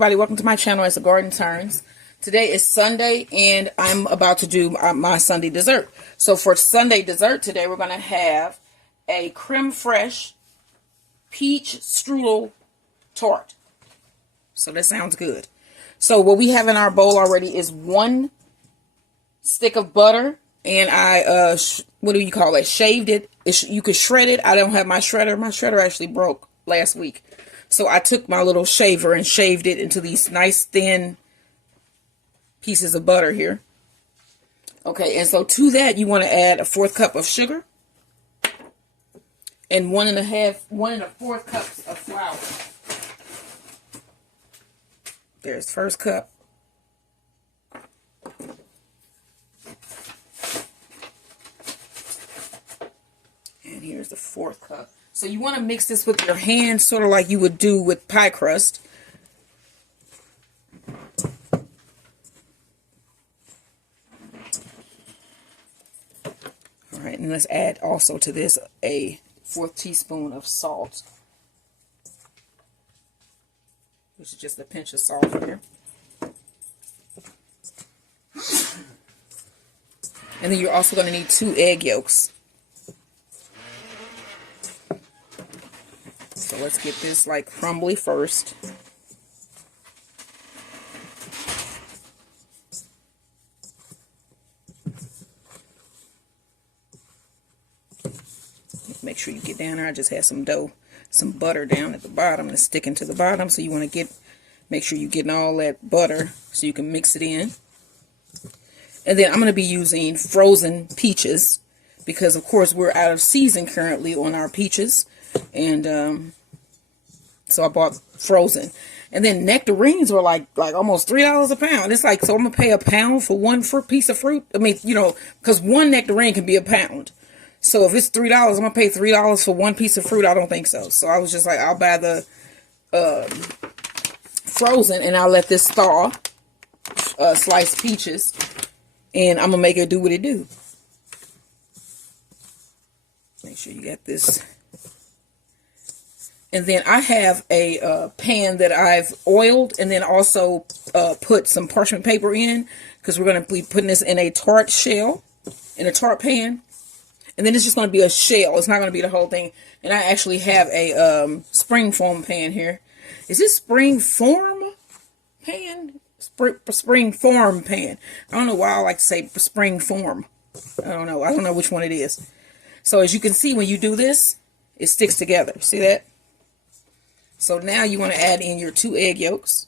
everybody, welcome to my channel as the Garden Turns. Today is Sunday and I'm about to do my Sunday dessert. So for Sunday dessert today we're going to have a Creme Fraiche peach strudel tart. So that sounds good. So what we have in our bowl already is 1 stick of butter, and I what do you call it, shaved it. You could shred it. I don't have my shredder. My shredder actually broke last week. So I took my little shaver and shaved it into these nice thin pieces of butter here. Okay, and so to that you want to add a 1/4 cup of sugar and 1 1/4 cups of flour. There's first cup. And here's the 4th cup. So you want to mix this with your hand, sort of like you would do with pie crust. All right, and let's add also to this a 1/4 teaspoon of salt, which is just a pinch of salt here. And then you're also going to need 2 egg yolks. So let's get this like crumbly first. Make sure you get down there. I just had some butter down at the bottom and it's sticking to the bottom. So you want to make sure you're getting all that butter so you can mix it in. And then I'm going to be using frozen peaches because of course we're out of season currently on our peaches. And so I bought frozen. And then nectarines were like almost $3 a pound. It's like, so I'm going to pay £1 for one piece of fruit. I mean, you know, because 1 nectarine can be £1. So if it's $3, I'm going to pay $3 for 1 piece of fruit. I don't think so. So I was just like, I'll buy the frozen and I'll let this thaw, sliced peaches, and I'm going to make it do what it do. Make sure you got this. And then I have a pan that I've oiled and then also put some parchment paper in, because we're going to be putting this in a tart shell, in a tart pan. And then it's just going to be a shell. It's not going to be the whole thing. And I actually have a spring foam pan here. Is this spring form pan? Spring form pan. I don't know why I like to say spring form. I don't know. I don't know which one it is. So as you can see, when you do this, it sticks together. See that? So now you want to add in your 2 egg yolks.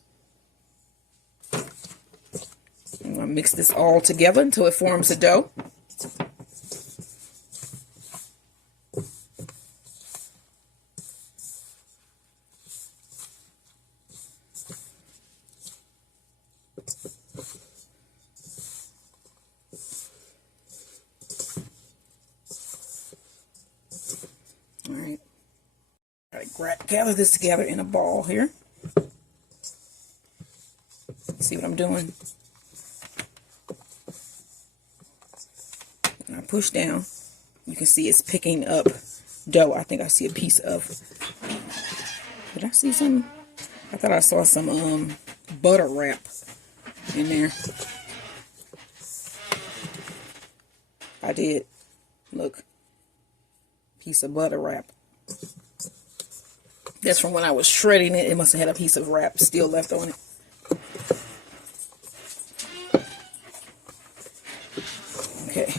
I'm going to mix this all together until it forms a dough. All right. Gather this together in a ball here. See what I'm doing? When I push down, you can see it's picking up dough. I think I see a piece of, did I see some? I thought I saw some butter wrap in there. I did. Look, piece of butter wrap. That's from when I was shredding it. It must have had a piece of wrap still left on it. Okay.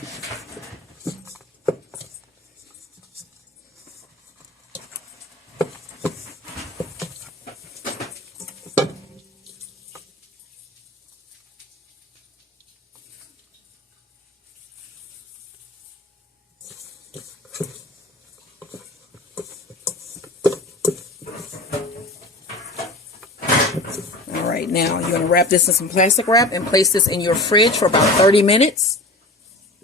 Alright, now you're going to wrap this in some plastic wrap and place this in your fridge for about 30 minutes.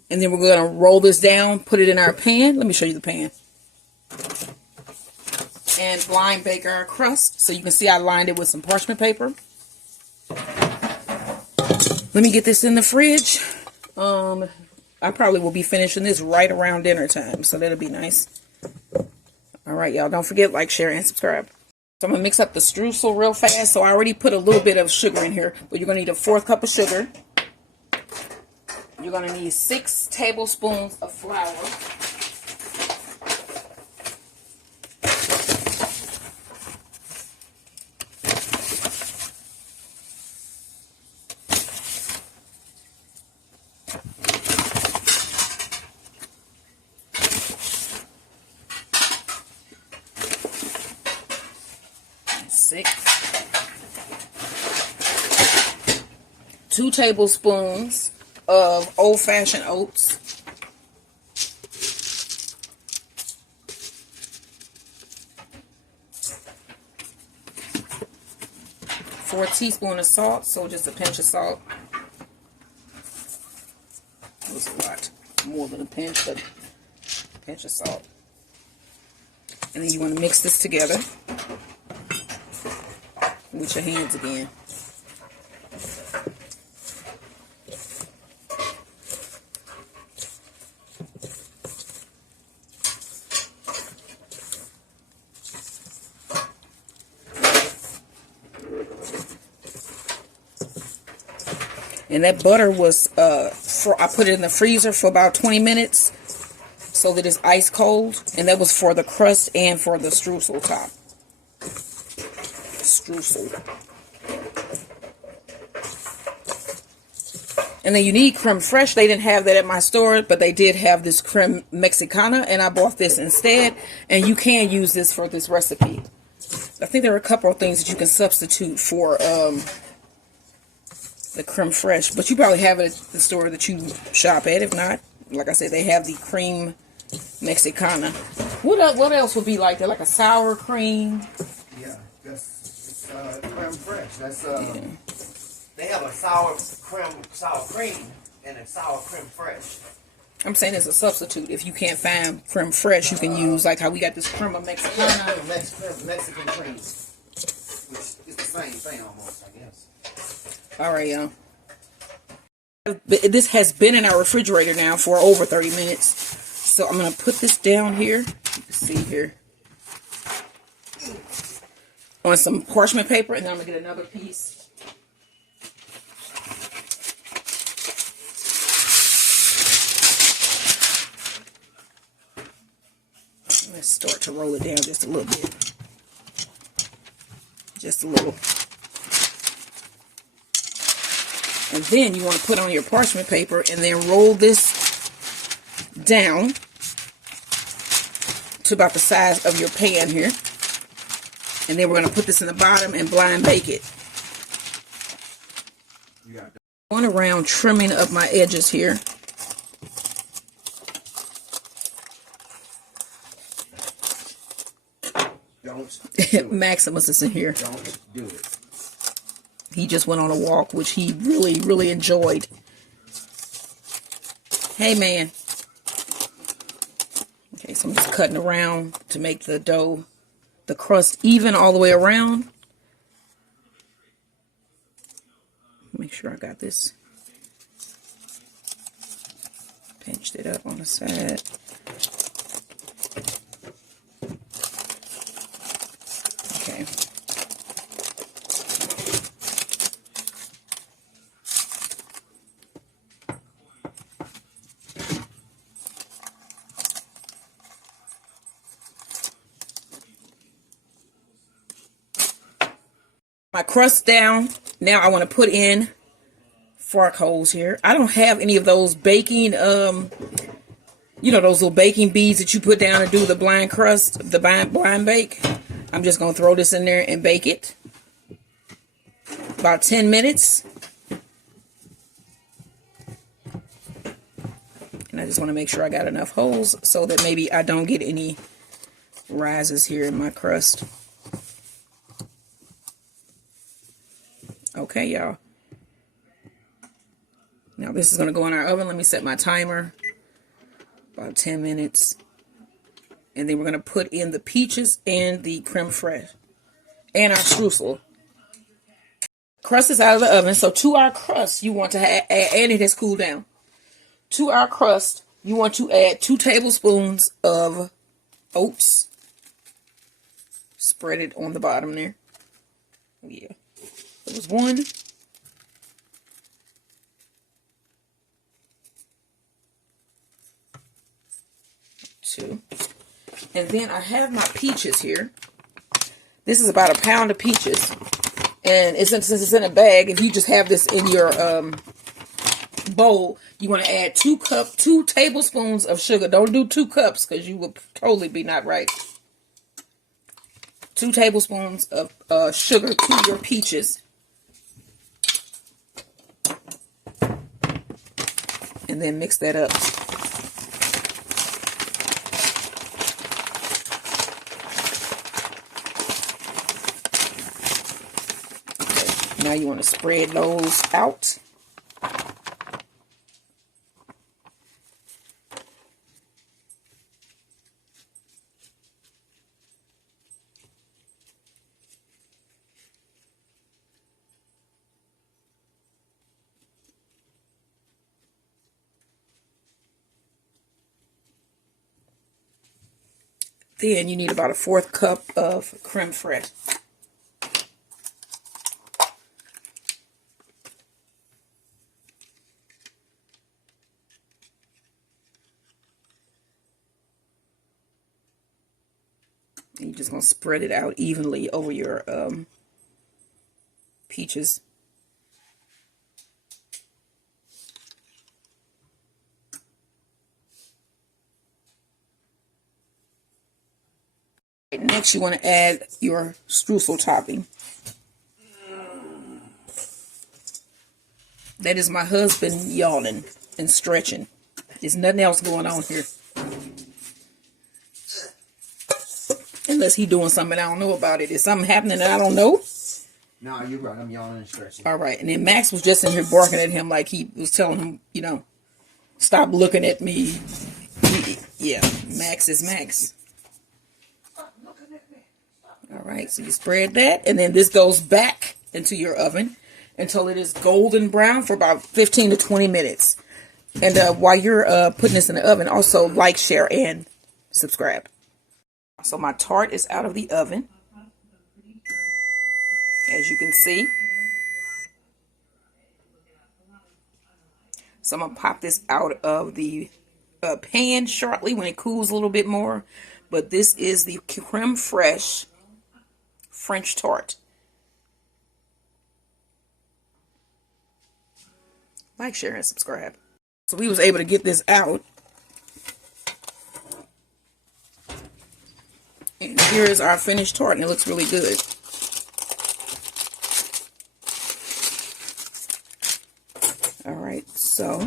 And then we're going to roll this down, put it in our pan. Let me show you the pan. And blind bake our crust. So you can see I lined it with some parchment paper. Let me get this in the fridge. I probably will be finishing this right around dinner time, so that'll be nice. All right, y'all. Don't forget, like, share, and subscribe. So I'm going to mix up the streusel real fast. So I already put a little bit of sugar in here, but you're going to need a 1/4 cup of sugar. You're going to need 6 tablespoons of flour. Two tablespoons of old-fashioned oats. 4 teaspoons of salt, so just a pinch of salt. It was a lot more than a pinch, but a pinch of salt. And then you want to mix this together with your hands again. And that butter was, I put it in the freezer for about 20 minutes so that it's ice cold. And that was for the crust and for the streusel top. Streusel. And then you need creme fraiche. They didn't have that at my store, but they did have this creme mexicana, and I bought this instead. And you can use this for this recipe. I think there are a couple of things that you can substitute for the creme fraiche, but you probably have it at the store that you shop at. If not, like I said, they have the creme mexicana. What else would be like that? Like a sour cream? Yeah, it's creme fraiche. That's yeah. They have a sour cream and a sour creme fraiche. I'm saying as a substitute. If you can't find creme fraiche, you can use like how we got this creme mexicana. Yeah, Mexican cream, which is the same thing almost, I guess. All right, y'all. This has been in our refrigerator now for over 30 minutes. So I'm going to put this down here. You can see here. On some parchment paper. And then I'm going to get another piece. Let's start to roll it down just a little bit. Just a little. And then you want to put on your parchment paper and then roll this down to about the size of your pan here. And then we're going to put this in the bottom and blind bake it. Going around trimming up my edges here. Don't do it. Maximus is in here. Don't do it. He just went on a walk, which he really, really enjoyed. Hey, man. Okay, so I'm just cutting around to make the dough, the crust even all the way around. Make sure I got this pinched it up on the side. Okay. My crust down. Now I want to put in fork holes here. I don't have any of those baking, you know, those little baking beads that you put down to do the blind crust, the blind bake. I'm just going to throw this in there and bake it. About 10 minutes. And I just want to make sure I got enough holes so that maybe I don't get any rises here in my crust. Okay, y'all. Now this is going to go in our oven. Let me set my timer. About 10 minutes. And then we're going to put in the peaches and the creme fraiche. And our streusel. Crust is out of the oven. So to our crust, you want to add, and it has cooled down. To our crust, you want to add 2 tablespoons of oats. spread it on the bottom there. Yeah. It was 1. 2. And then I have my peaches here. This is about 1 pound of peaches. And since it's in a bag, if you just have this in your bowl, you want to add 2 tablespoons of sugar. Don't do 2 cups because you will totally be not right. 2 tablespoons of sugar to your peaches. And then mix that up. Okay, now you want to spread those out. Then you need about 1/4 cup of creme fraiche. And you're just going to spread it out evenly over your peaches. Next, you want to add your streusel topping. That is my husband yawning and stretching. There's nothing else going on here. Unless he's doing something I don't know about it. Is something happening that I don't know? No, you're right. I'm yawning and stretching. All right. And then Max was just in here barking at him like he was telling him, you know, stop looking at me. Yeah, Max is Max. All right, so you spread that, and then this goes back into your oven until it is golden brown for about 15 to 20 minutes. And while you're putting this in the oven, also like, share, and subscribe. So my tart is out of the oven, as you can see. So I'm going to pop this out of the pan shortly when it cools a little bit more. But this is the creme fraiche French tart. Like, share, and subscribe. So we was able to get this out. And here is our finished tart, and it looks really good. Alright, so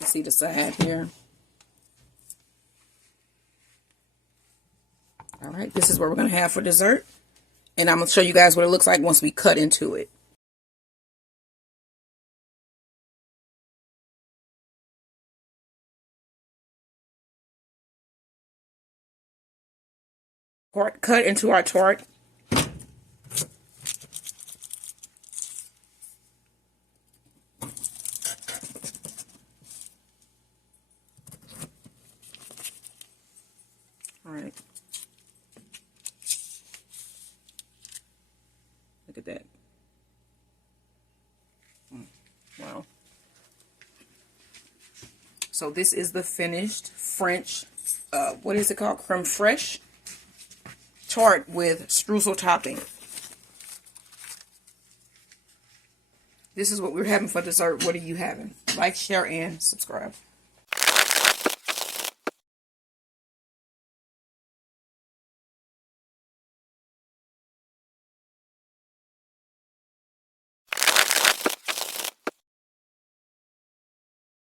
you see the side here. Alright, this is what we're going to have for dessert. And I'm going to show you guys what it looks like once we cut into it. Cut into our tart. Alright. Look at that. Wow. So this is the finished French, what is it called? Creme fraiche tart with streusel topping. This is what we're having for dessert. What are you having? Like, share, and subscribe.